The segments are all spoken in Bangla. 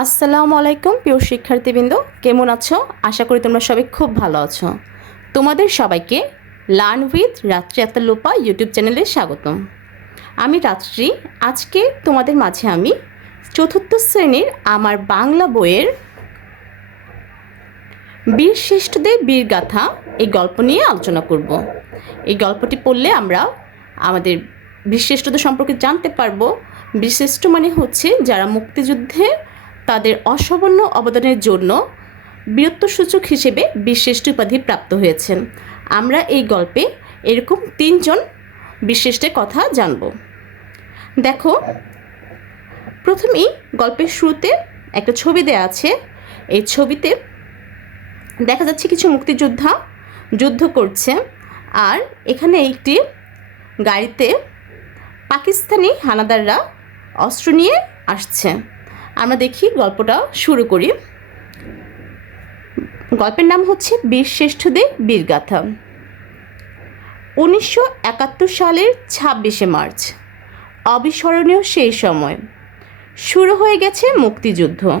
আসসালামু আলাইকুম, প্রিয় শিক্ষার্থীবৃন্দ। কেমন আছো? আশা করি তোমরা সবাই খুব ভালো আছো। তোমাদের সবাইকে লার্ন উইথ রাত্রি আত্মার লোপা ইউটিউব চ্যানেলে স্বাগতম। আমি রাত্রি, আজকে তোমাদের মাঝে আমি চতুর্থ শ্রেণির আমার বাংলা বইয়ের বীর শ্রেষ্ঠদের বীর গাথা এই গল্প নিয়ে আলোচনা করব। এই গল্পটি পড়লে আমরা আমাদের বীরশ্রেষ্ঠদের সম্পর্কে জানতে পারব। বীরশ্রেষ্ঠ মানে হচ্ছে যারা মুক্তিযুদ্ধে তাদের অসামান্য অবদানের জন্য বীরত্বসূচক হিসেবে বীরশ্রেষ্ঠ উপাধি প্রাপ্ত হয়েছেন। আমরা এই গল্পে এরকম তিনজন বীরশ্রেষ্ঠের কথা জানব। দেখো, প্রথমেই গল্পের শুরুতে একটা ছবি দেয়া আছে। এই ছবিতে দেখা যাচ্ছে কিছু মুক্তিযোদ্ধা যুদ্ধ করছে আর এখানে একটি গাড়িতে পাকিস্তানি হানাদাররা অস্ত্র নিয়ে আসছে। আমরা দেখি গল্পটা শুরু করি। গল্পের নাম হচ্ছে বীরশ্রেষ্ঠদের বীরগাথা। উনিশশো একাত্তর সালের ছাব্বিশে মার্চ, অবিস্মরণীয় সেই সময়। শুরু হয়ে গেছে মুক্তিযুদ্ধ।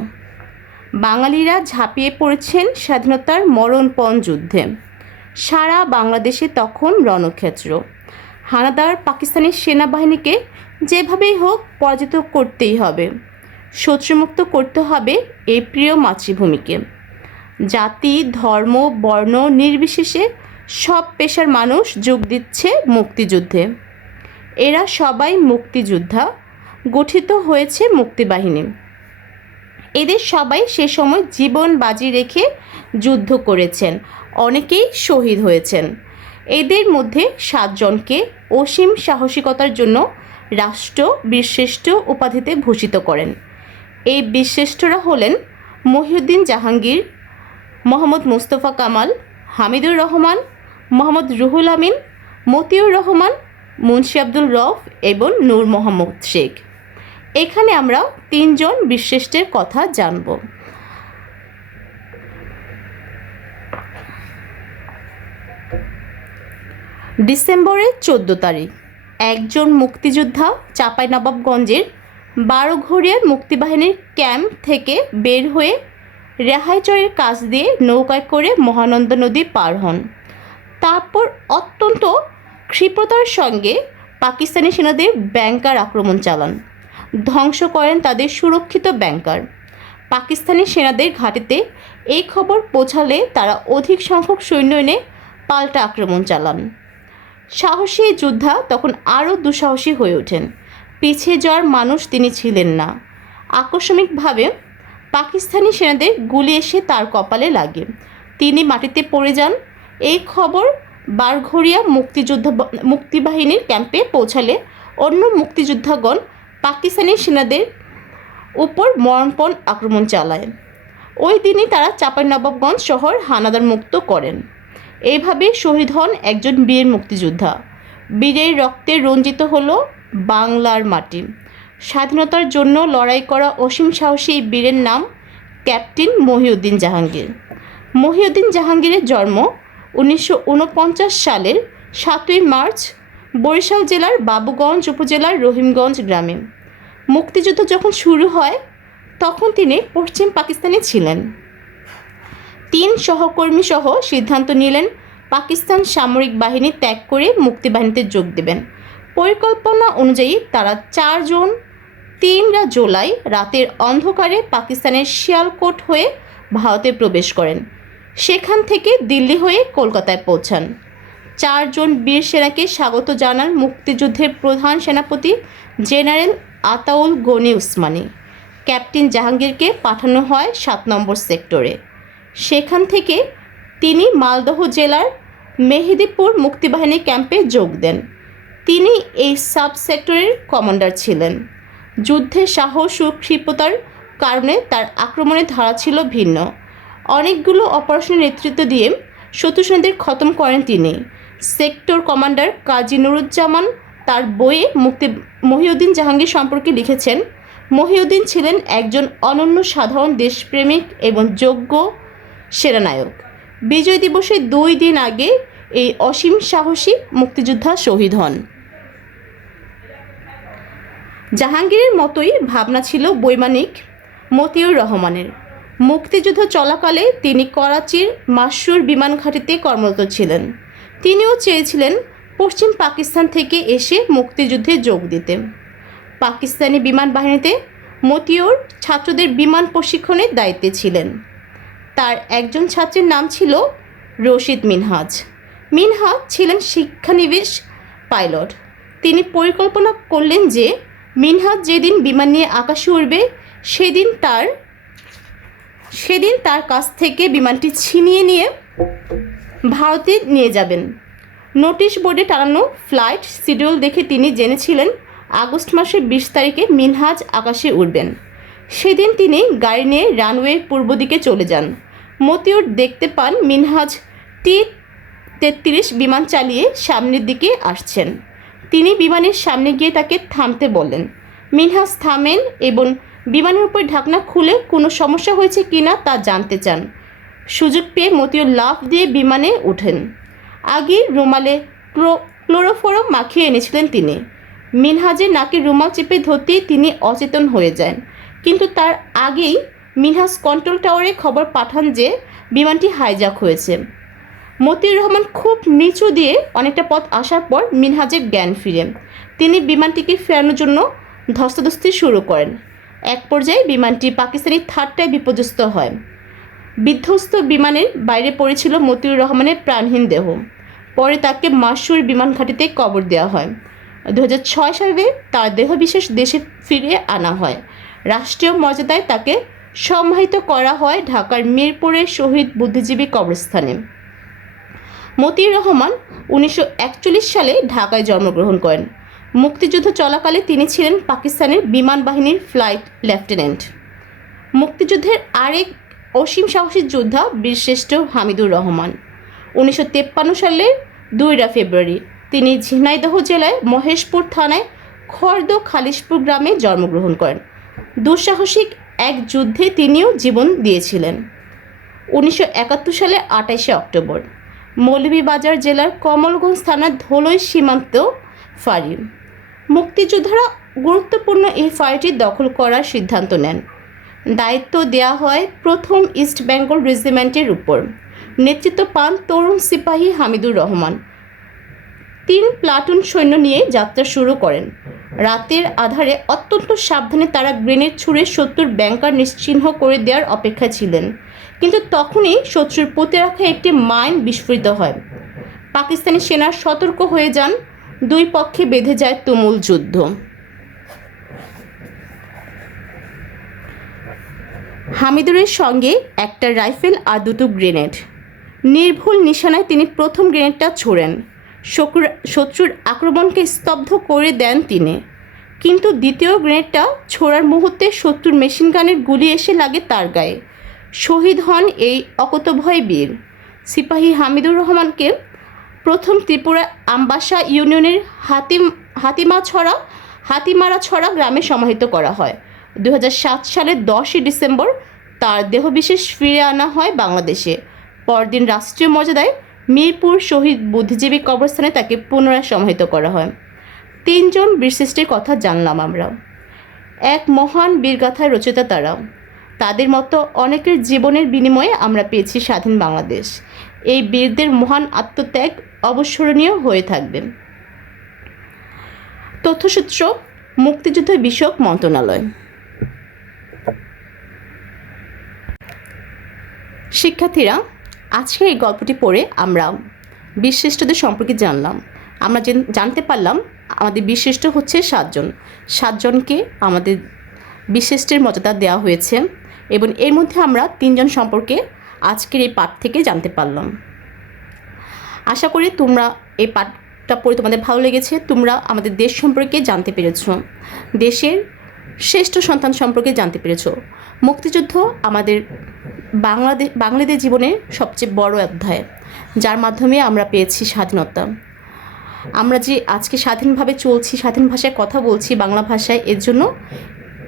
বাঙালিরা ঝাঁপিয়ে পড়েছেন স্বাধীনতার মরণপণ যুদ্ধে। সারা বাংলাদেশে তখন রণক্ষেত্র। হানাদার পাকিস্তানি সেনাবাহিনীকে যেভাবেই হোক পরাজিত করতেই হবে। শত্রুমুক্ত করতে হবে এই প্রিয় মাতৃভূমিকে। জাতি, ধর্ম, বর্ণ নির্বিশেষে সব পেশার মানুষ যোগ দিচ্ছে মুক্তিযুদ্ধে। এরা সবাই মুক্তিযোদ্ধা, গঠিত হয়েছে মুক্তিবাহিনী। এদের সবাই সে সময় জীবন বাজি রেখে যুদ্ধ করেছেন, অনেকেই শহীদ হয়েছেন। এদের মধ্যে সাতজনকে অসীম সাহসিকতার জন্য রাষ্ট্র বীরশ্রেষ্ঠ উপাধিতে ভূষিত করেন। এই বীরশ্রেষ্ঠরা হলেন মহিউদ্দিন জাহাঙ্গীর, মোহাম্মদ মুস্তফা কামাল, হামিদুর রহমান, মোহাম্মদ রুহুল আমিন, মতিউর রহমান, মুন্সি আব্দুল রফ এবং নূর মোহাম্মদ শেখ। এখানে আমরা তিনজন বীরশ্রেষ্ঠের কথা জানব। ডিসেম্বরের চোদ্দ তারিখ, একজন মুক্তিযোদ্ধা চাঁপাইনবাবগঞ্জের বারোঘরিয়ার মুক্তিবাহিনীর ক্যাম্প থেকে বের হয়ে রেহাইচরের কাছ দিয়ে নৌকায় করে মহানন্দা নদী পার হন। তারপর অত্যন্ত ক্ষিপ্রতার সঙ্গে পাকিস্তানি সেনাদের ব্যাংকার আক্রমণ চালান। ধ্বংস করেন তাদের সুরক্ষিত ব্যাংকার। পাকিস্তানি সেনাদের ঘাটিতে এই খবর পৌঁছালে তারা অধিক সংখ্যক সৈন্য এনে পাল্টা আক্রমণ চালান। সাহসী যোদ্ধা তখন আরও দুঃসাহসী হয়ে ওঠেন। পিছিয়ে যাওয়ার মানুষ তিনি ছিলেন না। আকস্মিকভাবে পাকিস্তানি সেনাদের গুলি এসে তার কপালে লাগে। তিনি মাটিতে পড়ে যান। এই খবর বারঘরিয়া মুক্তিযোদ্ধা মুক্তিবাহিনীর ক্যাম্পে পৌঁছালে অন্য মুক্তিযোদ্ধাগণ পাকিস্তানি সেনাদের উপর মরণপণ আক্রমণ চালায়। ওই দিনই তারা চাঁপাইনবাবগঞ্জ শহর হানাদার মুক্ত করেন। এইভাবে শহীদ হন একজন বীর মুক্তিযোদ্ধা। বীরের রক্তে রঞ্জিত হলো বাংলার মাটি। স্বাধীনতার জন্য লড়াই করা অসীম সাহসী এই বীরের নাম ক্যাপ্টেন মহিউদ্দিন জাহাঙ্গীর। মহিউদ্দিন জাহাঙ্গীরের জন্ম উনিশশো ঊনপঞ্চাশ সালের সাতই মার্চ বরিশাল জেলার বাবুগঞ্জ উপজেলার রহিমগঞ্জ গ্রামে। মুক্তিযুদ্ধ যখন শুরু হয়, তখন তিনি পশ্চিম পাকিস্তানে ছিলেন। তিন সহকর্মী সহ সিদ্ধান্ত নিলেন পাকিস্তান সামরিক বাহিনী ত্যাগ করে মুক্তিবাহিনীতে যোগ দেবেন। পরিকল্পনা অনুযায়ী তারা চারজন তিনরা জুলাই রাতের অন্ধকারে পাকিস্তানের শিয়ালকোট হয়ে ভারতে প্রবেশ করেন। সেখান থেকে দিল্লি হয়ে কলকাতায় পৌঁছান। চারজন বীর সেনাকে স্বাগত জানান মুক্তিযুদ্ধের প্রধান সেনাপতি জেনারেল আতাউল গনি উসমানী। ক্যাপ্টেন জাহাঙ্গীরকে পাঠানো হয় সাত নম্বর সেক্টরে। সেখান থেকে তিনি মালদহ জেলার মেহেদিপুর মুক্তিবাহিনী ক্যাম্পে যোগ দেন। তিনি এই সাব সেক্টরের কমান্ডার ছিলেন। যুদ্ধে সাহস ও ক্ষিপ্রতার কারণে তার আক্রমণের ধারা ছিল ভিন্ন। অনেকগুলো অপারেশনের নেতৃত্ব দিয়ে শত্রু সেনাদের খতম করেন তিনি। সেক্টর কমান্ডার কাজী নুরুজ্জামান তার বইয়ে মুক্তি মহিউদ্দিন জাহাঙ্গীর সম্পর্কে লিখেছেন, মহিউদ্দিন ছিলেন একজন অনন্য সাধারণ দেশপ্রেমিক এবং যোগ্য সেনানায়ক। বিজয় দিবসের দুই দিন আগে এই অসীম সাহসী মুক্তিযোদ্ধা শহীদ হন। জাহাঙ্গীরের মতোই ভাবনা ছিল বৈমানিক মতিউর রহমানের। মুক্তিযুদ্ধ চলাকালে তিনি করাচির মাসুর বিমান ঘাঁটিতে কর্মরত ছিলেন। তিনিও চেয়েছিলেন পশ্চিম পাকিস্তান থেকে এসে মুক্তিযুদ্ধে যোগ দিতে। পাকিস্তানি বিমান বাহিনীতে মতিউর ছাত্রদের বিমান প্রশিক্ষণের দায়িত্বে ছিলেন। তার একজন ছাত্রের নাম ছিল রশিদ মিনহাজ। মিনহাজ ছিলেন শিক্ষানিবেশ পাইলট। তিনি পরিকল্পনা করলেন যে মিনহাজ যেদিন বিমান নিয়ে আকাশে উড়বে, সেদিন তার সেদিন তার কাছ থেকে বিমানটি ছিনিয়ে নিয়ে ভারতে নিয়ে যাবেন। নোটিশ বোর্ডে টানানো ফ্লাইট শিডিউল দেখে তিনি জেনেছিলেন, আগস্ট মাসের বিশ তারিখে মিনহাজ আকাশে উঠবেন সেদিন তিনি গাড়ি নিয়ে রানওয়ে পূর্ব দিকে চলে যান। মতিউর দেখতে পান মিনহাজ টি তেত্রিশ বিমান চালিয়ে সামনের দিকে আসছেন। তিনি বিমানের সামনে গিয়ে তাকে থামতে বললেন। মিনহাজ থামেন এবং বিমানের উপর ঢাকনা খুলে কোনো সমস্যা হয়েছে কিনা তা জানতে চান। সুযোগ পেয়ে মতিউর লাফ দিয়ে বিমানে ওঠেন আগে রুমালে ক্লো- ক্লোরোফোরম মাখিয়ে এনেছিলেন তিনি। মিনহাজের নাকে রুমাল চেপে ধরতেই তিনি অচেতন হয়ে যান। কিন্তু তার আগেই মিনহাজ কন্ট্রোল টাওয়ারে খবর পাঠান যে বিমানটি হাইজ্যাক হয়েছে। মতিউর রহমান খুব নিচু দিয়ে অনেকটা পথ আসার পর মিনহাজের জ্ঞান ফিরেন তিনি বিমানটিকে ফেরানোর জন্য ধস্তাধস্তি শুরু করেন। এক পর্যায়ে বিমানটি পাকিস্তানি থার্ডটায় বিপর্যস্ত হয়। বিধ্বস্ত বিমানের বাইরে পড়েছিল মতিউর রহমানের প্রাণহীন দেহ। পরে তাকে মাসুর বিমান ঘাঁটিতে কবর দেওয়া হয়। দু ছয় সালে তার দেহবিশেষ দেশে ফিরিয়ে আনা হয়। রাষ্ট্রীয় মর্যাদায় তাকে সম্মানিত করা হয় ঢাকার মিরপুরের শহীদ বুদ্ধিজীবী কবরস্থানে। মতিউর রহমান উনিশশো একচল্লিশ সালে ঢাকায় জন্মগ্রহণ করেন। মুক্তিযুদ্ধ চলাকালে তিনি ছিলেন পাকিস্তানের বিমান বাহিনীর ফ্লাইট লেফটেন্যান্ট। মুক্তিযুদ্ধের আরেক অসীম সাহসী যোদ্ধা বীরশ্রেষ্ঠ হামিদুর রহমান। উনিশশো তেপ্পান্ন সালের দুইরা ফেব্রুয়ারি তিনি ঝিনাইদহ জেলায় মহেশপুর থানায় খর্দ খালিশপুর গ্রামে জন্মগ্রহণ করেন। দুঃসাহসিক এক যুদ্ধে তিনিও জীবন দিয়েছিলেন। উনিশশো একাত্তর সালে আঠাইশে অক্টোবর মৌলভীবাজার জেলার কমলগঞ্জ থানার ধলই সীমান্ত ফাঁড়ি। মুক্তিযোদ্ধারা গুরুত্বপূর্ণ এই ফাঁড়িটি দখল করার সিদ্ধান্ত নেন। দায়িত্ব দেওয়া হয় প্রথম ইস্ট বেঙ্গল রেজিমেন্টের উপর। নেতৃত্ব পান তরুণ সিপাহী হামিদুর রহমান। তিন প্লাটুন সৈন্য নিয়ে যাত্রা শুরু করেন। রাতের আধারে অত্যন্ত সাবধানে তারা গ্রেনেড ছুঁড়ে শত্রুর ব্যাংকার নিশ্চিহ্ন করে দেওয়ার অপেক্ষা ছিলেন। কিন্তু তখনই শত্রুর পুঁতে রাখা একটি মাইন বিস্ফোরিত হয়। পাকিস্তানি সেনা সতর্ক হয়ে যান, দুই পক্ষে বেঁধে যায় তুমুল যুদ্ধ। হামিদুরের সঙ্গে একটা রাইফেল আর দুটো গ্রেনেড। নির্ভুল নিশানায় তিনি প্রথম গ্রেনেডটা ছোড়েন। শকুর- শত্রুর আক্রমণকে স্তব্ধ করে দেন তিনি। কিন্তু দ্বিতীয় গ্রেনেডটা ছোড়ার মুহূর্তে শত্রুর মেশিন গানের গুলি এসে লাগে তার গায়ে। শহীদ হন এই অকতভয় বীর। সিপাহী হামিদুর রহমানকে প্রথম ত্রিপুরা আমবাসা ইউনিয়নের হাতিম হাতিমা ছড়া হাতিমারা ছড়া গ্রামে সমাহিত করা হয়। দু হাজার সাত সালের দশই ডিসেম্বর তার দেহবিশেষ ফিরে আনা হয় বাংলাদেশে। পরদিন রাষ্ট্রীয় মর্যাদায় মিরপুর শহীদ বুদ্ধিজীবী কবরস্থানে তাকে পুনরায় সমাহিত করা হয়। তিনজন বীরশ্রেষ্ঠের কথা জানলাম আমরা এক মহান বীরগাথার রচয়িতা তারা তাদের মতো অনেকের জীবনের বিনিময়ে আমরা পেয়েছি স্বাধীন বাংলাদেশ। এই বীরদের মহান আত্মত্যাগ অবস্মরণীয় হয়ে থাকবে। তথ্যসূত্র, মুক্তিযুদ্ধ বিষয়ক মন্ত্রণালয়। শিক্ষার্থীরা আজকে এই গল্পটি পড়ে আমরা বীরশ্রেষ্ঠদের সম্পর্কে জানলাম। আমরা জানতে পারলাম আমাদের বীরশ্রেষ্ঠ হচ্ছে সাতজন। সাতজনকে আমাদের বীরশ্রেষ্ঠের মর্যাদা দেওয়া হয়েছে। এবং এর মধ্যে আমরা তিনজন সম্পর্কে আজকের এই পাঠ থেকে জানতে পারলাম। আশা করি তোমরা এই পাঠটা পড়ে তোমাদের ভালো লেগেছে। তোমরা আমাদের দেশ সম্পর্কে জানতে পেরেছ। দেশের শ্রেষ্ঠ সন্তান সম্পর্কে জানতে পেরেছ। মুক্তিযুদ্ধ আমাদের বাংলাদেশ বাঙালিদের জীবনের সবচেয়ে বড় অধ্যায়, যার মাধ্যমে আমরা পেয়েছি স্বাধীনতা। আমরা যে আজকে স্বাধীনভাবে চলছি, স্বাধীন ভাষায় কথা বলছি বাংলা ভাষায়, এর জন্য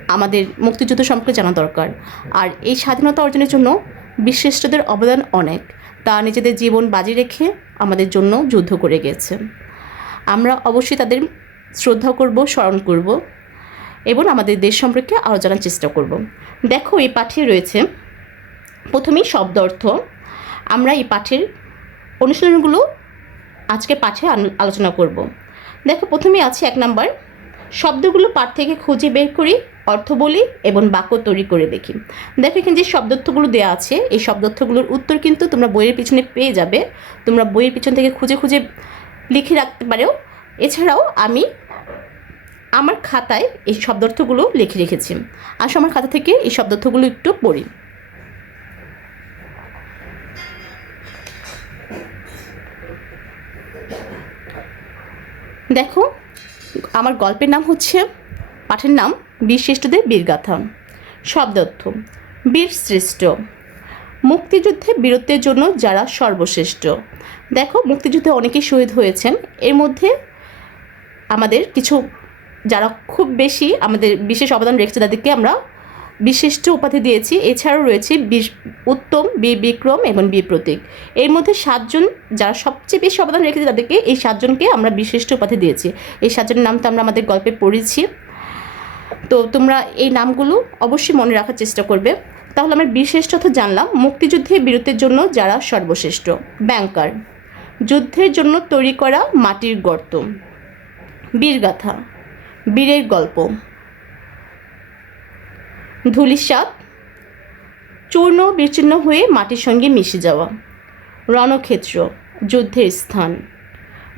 আমাদের মুক্তিযুদ্ধ সম্পর্কে জানা দরকার। আর এই স্বাধীনতা অর্জনের জন্য বিশ্রেষ্ঠদের অবদান অনেক। তা নিজেদের জীবন বাজি রেখে আমাদের জন্য যুদ্ধ করে গেছে। আমরা অবশ্যই তাদের শ্রদ্ধা করব, স্মরণ করব এবং আমাদের দেশ সম্পর্কে আরও জানার চেষ্টা করব। দেখো, এই পাঠে রয়েছে প্রথমেই শব্দ অর্থ। আমরা এই পাঠের অনুশীলনগুলো আজকে পাঠে আলোচনা করব। দেখো প্রথমে আছে এক নাম্বার। শব্দগুলো পাঠ থেকে খুঁজে বের করি অর্থ বলি এবং বাক্য তৈরি করে দেখি। দেখো এখানে যে শব্দার্থগুলো দেওয়া আছে, এই শব্দার্থগুলোর উত্তর কিন্তু তোমরা বইয়ের পিছনে পেয়ে যাবে। তোমরা বইয়ের পিছন থেকে খুঁজে খুঁজে লিখে রাখতে পারো। এছাড়াও আমি আমার খাতায় এই শব্দার্থগুলো লিখে রেখেছি। আসো আমার খাতা থেকে এই শব্দার্থগুলো একটু পড়ি। দেখো, আমার গল্পের নাম হচ্ছে পাঠের নাম বীরশ্রেষ্ঠদের বীরগাথা। শব্দার্থ, বীরশ্রেষ্ঠ। মুক্তিযুদ্ধে বীরত্বের জন্য যারা সর্বশ্রেষ্ঠ। দেখো, মুক্তিযুদ্ধে অনেকেই শহীদ হয়েছেন। এর মধ্যে আমাদের কিছু, যারা খুব বেশি আমাদের বিশেষ অবদান রেখেছে, তাদেরকে আমরা বিশিষ্ট উপাধি দিয়েছি। এছাড়াও রয়েছে উত্তম, বীর বিক্রম এবং বীর প্রতীক। এর মধ্যে সাতজন, যারা সবচেয়ে বেশি অবদান রেখেছে, তাদেরকে এই সাতজনকে আমরা বিশিষ্ট উপাধি দিয়েছি। এই সাতজনের নাম তো আমরা আমাদের গল্পে পড়েছি। তো তোমরা এই নামগুলো অবশ্যই মনে রাখার চেষ্টা করবে। তাহলে আমরা বিশেষত জানলাম মুক্তিযুদ্ধে বীরত্বের জন্য যারা সর্বশ্রেষ্ঠ। ব্যাংকার, যুদ্ধের জন্য তৈরি করা মাটির গর্ত। বীরগাথা, বীরের গল্প। ধুলিসাৎ, চূর্ণ বিচ্ছিন্ন হয়ে মাটির সঙ্গে মিশে যাওয়া। রণক্ষেত্র, যুদ্ধের স্থান।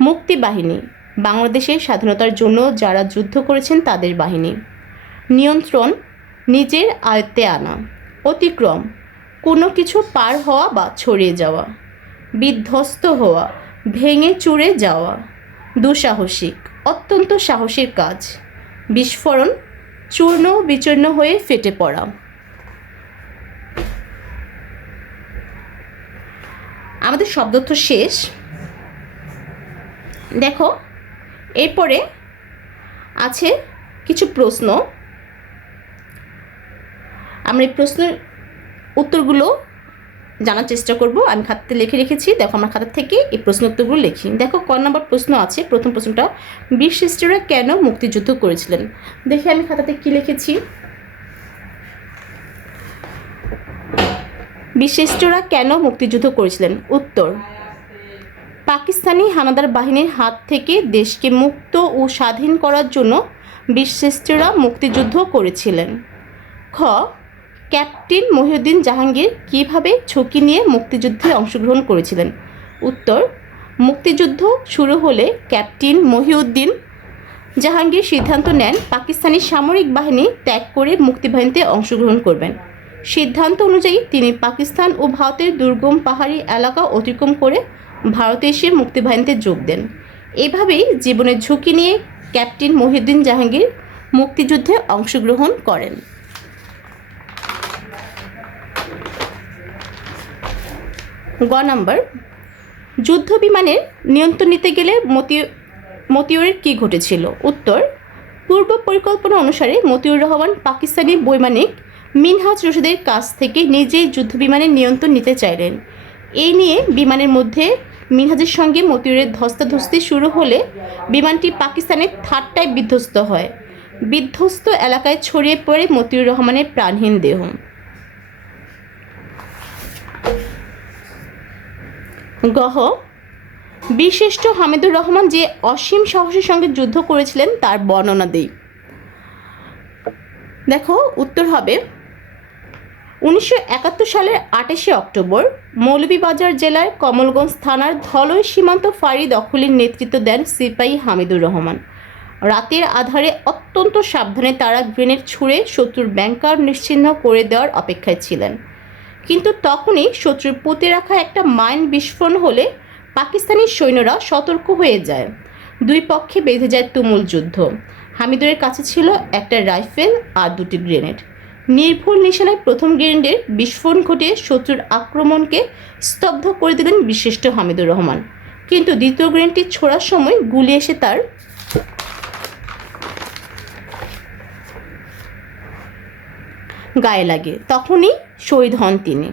মুক্তিবাহিনী বাংলাদেশের স্বাধীনতার জন্য যারা যুদ্ধ করেছেন তাদের বাহিনী। নিয়ন্ত্রণ নিজের আয়ত্তে আনা, অতিক্রম, কোনো কিছু পার হওয়া বা ছড়িয়ে যাওয়া, বিধ্বস্ত হওয়া, ভেঙে চুরে যাওয়া, দুঃসাহসিক, অত্যন্ত সাহসের কাজ, বিস্ফোরণ, চূর্ণ বিচূর্ণ হয়ে ফেটে পড়া। আমাদের শব্দর্থ শেষ। দেখো, এরপরে আছে কিছু প্রশ্ন। আমরা এই প্রশ্নের উত্তরগুলো জানার চেষ্টা করব। আমি খাতাতে লিখে রেখেছি। দেখো, আমার খাতা থেকে এই প্রশ্ন উত্তরগুলো লিখি। দেখো, ক নম্বর প্রশ্ন আছে। প্রথম প্রশ্নটা বীরশ্রেষ্ঠরা কেন মুক্তিযুদ্ধ করেছিলেন? দেখে আমি খাতাতে কি লিখেছি। বীরশ্রেষ্ঠরা কেন মুক্তিযুদ্ধ করেছিলেন? উত্তর, পাকিস্তানি হানাদার বাহিনীর হাত থেকে দেশকে মুক্ত ও স্বাধীন করার জন্য বীরশ্রেষ্ঠরা মুক্তিযুদ্ধ করেছিলেন। খ ক্যাপ্টেন মহিউদ্দিন জাহাঙ্গীর কীভাবে ঝুঁকি নিয়ে মুক্তিযুদ্ধে অংশগ্রহণ করেছিলেন? উত্তর, মুক্তিযুদ্ধ শুরু হলে ক্যাপ্টেন মহিউদ্দিন জাহাঙ্গীর সিদ্ধান্ত নেন পাকিস্তানি সামরিক বাহিনী ত্যাগ করে মুক্তিবাহিনীতে অংশগ্রহণ করবেন। সিদ্ধান্ত অনুযায়ী তিনি পাকিস্তান ও ভারতের দুর্গম পাহাড়ি এলাকা অতিক্রম করে ভারতে এসে মুক্তিবাহিনীতে যোগ দেন। এভাবেই জীবনের ঝুঁকি নিয়ে ক্যাপ্টেন মহিউদ্দিন জাহাঙ্গীর মুক্তিযুদ্ধে অংশগ্রহণ করেন। গ নাম্বার, যুদ্ধ বিমানের নিয়ন্ত্রণ নিতে গেলে মতি, মতিউরের কী ঘটেছিল? উত্তর, পূর্ব পরিকল্পনা অনুসারে মতিউর রহমান পাকিস্তানি বৈমানিক মিনহাজ রশিদের কাছ থেকে নিজেই যুদ্ধ বিমানের নিয়ন্ত্রণ নিতে চাইলেন। এই নিয়ে বিমানের মধ্যে মিনহাজের সঙ্গে মতিউরের ধস্তাধস্তি শুরু হলে বিমানটি পাকিস্তানের থাট্টায় বিধ্বস্ত হয়। বিধ্বস্ত এলাকায় ছড়িয়ে পড়ে মতিউর রহমানের প্রাণহীন দেহ। গহ বিশিষ্ট হামিদুর রহমান যে অসীম সাহসের সঙ্গে যুদ্ধ করেছিলেন, তার বর্ণনা দেই। দেখো, উত্তর হবে, উনিশশো একাত্তর সালের আটাশে অক্টোবর, মৌলভীবাজার জেলার কমলগঞ্জ থানার ধলই সীমান্ত ফাঁড়ি দখলের নেতৃত্ব দেন সিপাহী হামিদুর রহমান। রাতের আধারে অত্যন্ত সাবধানে তারা গ্রেনেড ছুঁড়ে শত্রুর ব্যাংকার নিশ্চিহ্ন করে দেওয়ার অপেক্ষায় ছিলেন। কিন্তু তখনই শত্রুর পুঁতে রাখা একটা মাইন বিস্ফোরণ হলে পাকিস্তানি সৈন্যরা সতর্ক হয়ে যায়। দুই পক্ষে বেঁধে যায় তুমুল যুদ্ধ। হামিদুরের কাছে ছিল একটা রাইফেল আর দুটি গ্রেনেড। নির্ভুল নিশানায় প্রথম গ্রেনেডের বিস্ফোরণ ঘটিয়ে শত্রুর আক্রমণকে স্তব্ধ করে দিলেন বিশিষ্ট হামিদুর রহমান। কিন্তু দ্বিতীয় গ্রেনেডটি ছোড়ার সময় গুলি এসে তার গায়ে লাগে। তখনই শহীদ হন তিনি।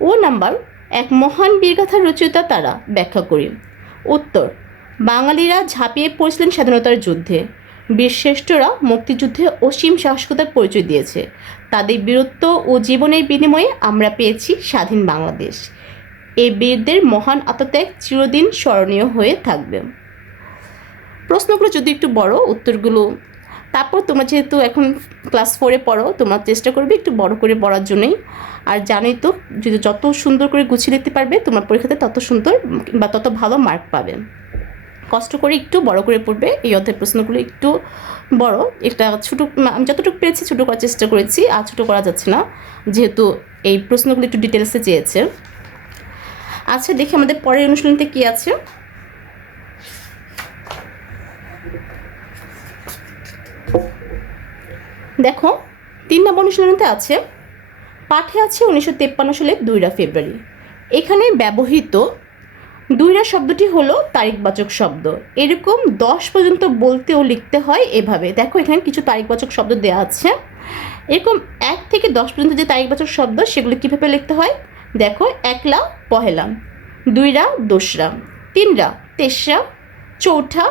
ও নাম্বার এক মহান বীরগাথার রচয়িতা তারা ব্যাখ্যা করি উত্তর, বাঙালিরা ঝাঁপিয়ে পড়েছিলেন স্বাধীনতার যুদ্ধে। বীরশ্রেষ্ঠরা মুক্তিযুদ্ধে অসীম সাহসিকতার পরিচয় দিয়েছে। তাদের বীরত্ব ও জীবনের বিনিময়ে আমরা পেয়েছি স্বাধীন বাংলাদেশ। এই বীরদের মহান আত্মত্যাগ চিরদিন স্মরণীয় হয়ে থাকবে। প্রশ্নগুলো যদি একটু বড়, উত্তরগুলো তারপর তোমরা যেহেতু এখন ক্লাস ফোরে পড়ো, তোমরা চেষ্টা করবে একটু বড় করে পড়ার জন্যই। আর জানোই তো, যদি যত সুন্দর করে গুছিয়ে দিতে পারবে, তোমার পরীক্ষাতে তত সুন্দর বা তত ভালো মার্ক পাবে। কষ্ট করে একটু বড় করে পড়বে, এই অধ্যায় প্রশ্নগুলো একটু বড়। একটা ছোটো আমি যতটুকু পেরেছি ছোটো করার চেষ্টা করেছি, আর ছোটো করা যাচ্ছে না, যেহেতু এই প্রশ্নগুলো একটু ডিটেলসে চেয়েছে। আচ্ছা দেখি আমাদের পরের অনুশীলনীতে কী আছে। দেখো, তিন নম্বর অনুশীলনীতে আছে, পাঠে আছে উনিশশো তেপ্পান্ন সালের দুইরা ফেব্রুয়ারি। এখানে ব্যবহৃত দুইরা শব্দটি হলো তারিখবাচক শব্দ। এরকম দশ পর্যন্ত বলতে ও লিখতে হয় এভাবে। দেখো, এখানে কিছু তারিখবাচক শব্দ দেওয়া আছে। এরকম এক থেকে দশ পর্যন্ত যে তারিখবাচক শব্দ, সেগুলো কীভাবে লিখতে হয়? দেখো, একলা, পহেলা, দুইরা, দোসরা, তিনরা, তেসরা, চৌঠা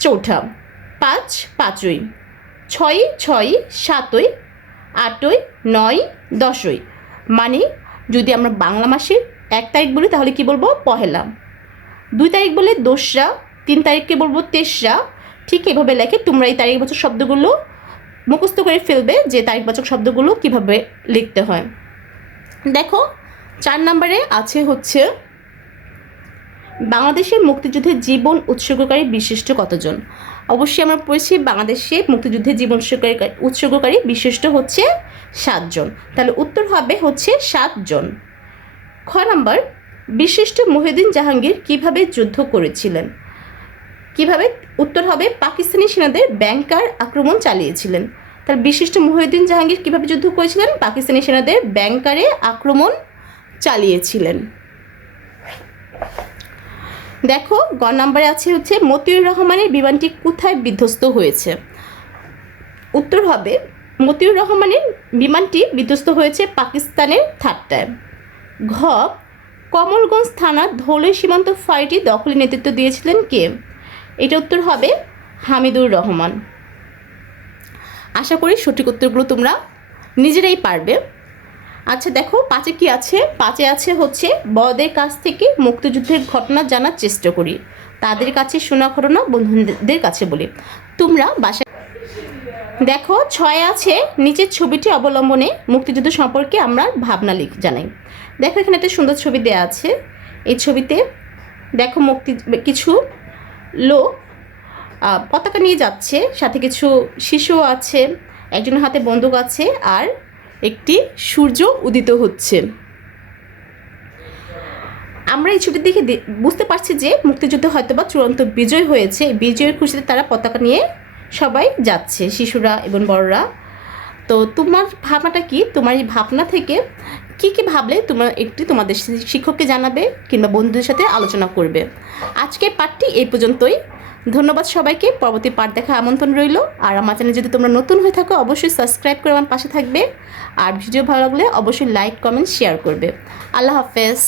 চৌঠা। পাঁচ পাঁচই, ছয় ছয় সাতই, আটই নয় দশই। মানে যদি আমরা বাংলা মাসের এক তারিখ বলি তাহলে কি বলব? পহেলা। দুই তারিখ বলে দোসরা, তিন তারিখকে বলব তেসরা। ঠিক এভাবে লেখে তোমরা এই তারিখবাচক শব্দগুলো মুখস্থ করে ফেলবে যে তারিখবাচক শব্দগুলো কীভাবে লিখতে হয়। দেখো, চার নম্বরে আছে হচ্ছে বাংলাদেশের মুক্তিযুদ্ধে জীবন উৎসর্গকারী বিশিষ্ট কতজন? অবশ্যই আমরা পড়েছি বাংলাদেশে মুক্তিযুদ্ধে জীবন উৎসর্গকারী বিশিষ্ট হচ্ছে সাতজন। তাহলে উত্তর হবে হচ্ছে সাতজন। খ নাম্বার, বিশিষ্ট মহিউদ্দিন জাহাঙ্গীর কীভাবে যুদ্ধ করেছিলেন? কীভাবে? উত্তর হবে, পাকিস্তানি সেনাদের ব্যাংকার আক্রমণ চালিয়েছিলেন। তার বিশিষ্ট মহিউদ্দিন জাহাঙ্গীর কীভাবে যুদ্ধ করেছিলেন? পাকিস্তানি সেনাদের ব্যাংকারে আক্রমণ চালিয়েছিলেন। দেখো, গ নাম্বারে আছে হচ্ছে, মতিউর রহমানের বিমানটি কোথায় বিধ্বস্ত হয়েছে? উত্তর হবে, মতিউর রহমানের বিমানটি বিধ্বস্ত হয়েছে পাকিস্তানের থাট্টায় ঘ, কমলগঞ্জ থানার ধৌলে সীমান্ত ফাইটি দখলে নেতৃত্ব দিয়েছিলেন কে? এটা উত্তর হবে, হামিদুর রহমান। আশা করি সঠিক উত্তরগুলো তোমরা নিজেরাই পারবে। আচ্ছা দেখো, পাঁচে কি আছে? পাঁচে আছে হচ্ছে বড়দের কাছ থেকে মুক্তিযুদ্ধের ঘটনা জানার চেষ্টা করি। তাদের কাছে শোনা ঘটনা, বন্ধুদের কাছে বলি। তোমরা বাসায় দেখো, ছয় আছে, নিচের ছবিটি অবলম্বনে মুক্তিযুদ্ধ সম্পর্কে আমরা ভাবনা লিখ, জানাই। দেখো, এখানে একটা সুন্দর ছবি দেয়া আছে। এই ছবিতে দেখো মুক্তি, কিছু লোক পতাকা নিয়ে যাচ্ছে, সাথে কিছু শিশুও আছে, একজনের হাতে বন্দুক আছে, আর একটি সূর্য উদিত হচ্ছে। আমরা এই ছবির দেখে দে- বুঝতে পারছি যে মুক্তিযুদ্ধ হয়তো বা চূড়ান্ত বিজয় হয়েছে। বিজয়ের খুশিতে তারা পতাকা নিয়ে সবাই যাচ্ছে, শিশুরা এবং বড়রা। তো তোমার ভাবনাটা কি? তোমার এই ভাবনা থেকে কি কি ভাবলে তোমরা একটি তোমাদের শিক্ষককে জানাবে কিংবা বন্ধুদের সাথে আলোচনা করবে? আজকের পাঠটি এই পর্যন্তই। ধন্যবাদ সবাইকে। পরবর্তী পাঠ দেখা আমন্ত্রণ রইল। আর আমার চ্যানেল যদি তোমরা নতুন হয়ে থাকো, অবশ্যই সাবস্ক্রাইব করে আমার পাশে থাকবে। আর ভিডিও ভালো লাগলে অবশ্যই লাইক কমেন্ট শেয়ার করবে। আল্লাহ হাফেজ।